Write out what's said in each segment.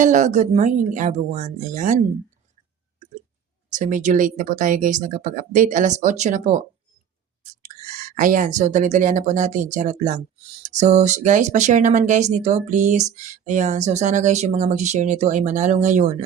Hello, good morning everyone. Ayan. So medyo late na po tayo guys nakapag-update. Alas 8 na po. Ayan, so dali-dalian na po natin, charot lang. So guys, pa-share naman guys nito, please. Ayan, so sana guys yung mga mag-share nito ay manalo ngayon.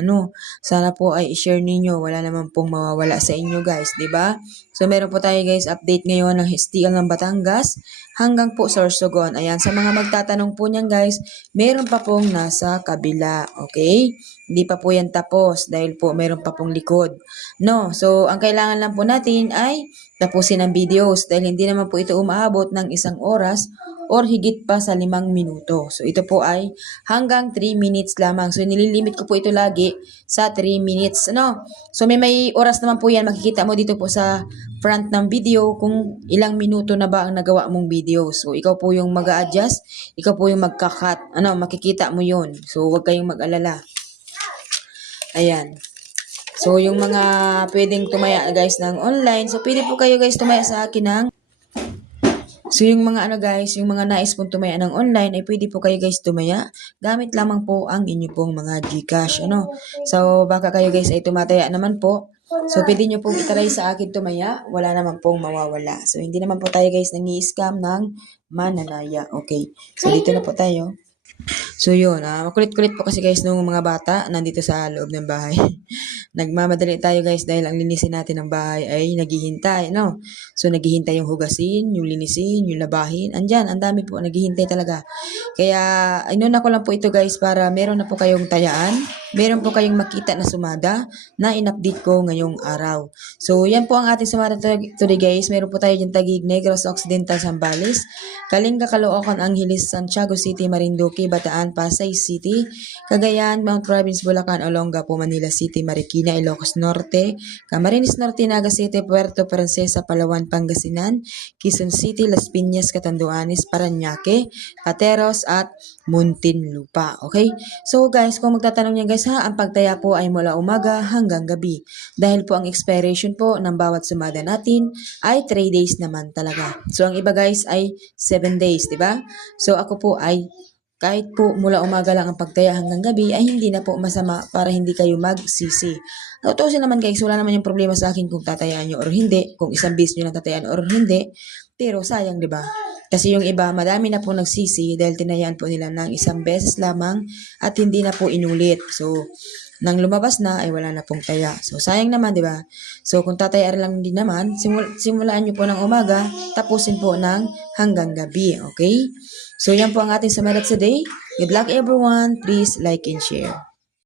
Sana po ay i-share ninyo. Wala naman pong mawawala sa inyo guys, 'di ba? So meron po tayo guys update ngayon ng Hestial ng Batangas hanggang po Sorsogon. Ayan, sa mga magtatanong po niyan guys, meron pa pong nasa kabila, okay? Hindi pa po yan tapos dahil po meron pa pong likod. No, so ang kailangan lang po natin ay tapusin ang videos dahil hindi naman po ito umaabot ng 1 oras or higit pa sa 5 minuto. So ito po ay hanggang 3 minutes lamang. So nililimit ko po ito lagi sa 3 minutes. So may oras naman po yan. Makikita mo dito po sa front ng video kung ilang minuto na ba ang nagawa mong video. So ikaw po yung mag-a-adjust, ikaw po yung magka-cut. Makikita mo yun. So huwag kayong mag-alala. Ayan. So, yung mga pwedeng tumaya guys ng online, so pwede po kayo guys tumaya sa akin ng So, yung mga guys, yung mga nais pong tumaya ng online, ay pwede po kayo guys tumaya. Gamit lamang po ang inyo pong mga GCash, So, baka kayo guys ay tumataya naman po. So, pwede nyo pong itaray sa akin tumaya. Wala naman pong mawawala. So, hindi naman po tayo guys nangi-scam ng mananaya. Okay. So, dito na po tayo. So yun, makulit-kulit po kasi guys nung mga bata nandito sa loob ng bahay. Nagmamadali tayo guys dahil ang linisin natin ng bahay ay naghihintay, So naghihintay yung hugasin, yung linisin, yung labahin. Andyan, ang dami po, naghihintay talaga. Kaya inuna ko lang po ito guys para meron na po kayong tayaan. Meron po kayong makita na sumada na in-update ko ngayong araw. So yan po ang ating sumada today guys. Meron po tayo dyan Taguig, Negros Occidental, Zambales, Kalinga, Caloocan, Angeles, Santiago City, Marinduque, Bataan, Pasay City, Cagayan, Mount Province, Bulacan, Olongapo, Manila City, Marikina, Ilocos Norte, Camarines Norte, Naga City, Puerto Princesa, Palawan, Pangasinan, Quezon City, Las Piñas, Catanduanes, Parañaque, Pateros at Muntinlupa. Okay? So guys, kung magtatanong niya guys ang pagtaya po ay mula umaga hanggang gabi. Dahil po ang expiration po ng bawat sumada natin ay 3 days naman talaga. So ang iba guys ay 7 days, di ba? So ako po ay kahit po mula umaga lang ang pagtaya hanggang gabi ay hindi na po masama para hindi kayo magsisi. Totoo naman guys, wala naman yung problema sa akin kung tatayaan nyo or hindi, kung isang beses nyo lang tatayaan or hindi. Pero sayang, di ba? Kasi yung iba, madami na po nagsisi dahil tinayaan po nila ng isang beses lamang at hindi na po inulit. So, nang lumabas na ay wala na pong taya. So, sayang naman, di ba? So, kung tatayaan lang din naman, simulaan nyo po ng umaga, tapusin po ng hanggang gabi. Okay? So, yan po ang ating samarat today. Good luck everyone. Please like and share.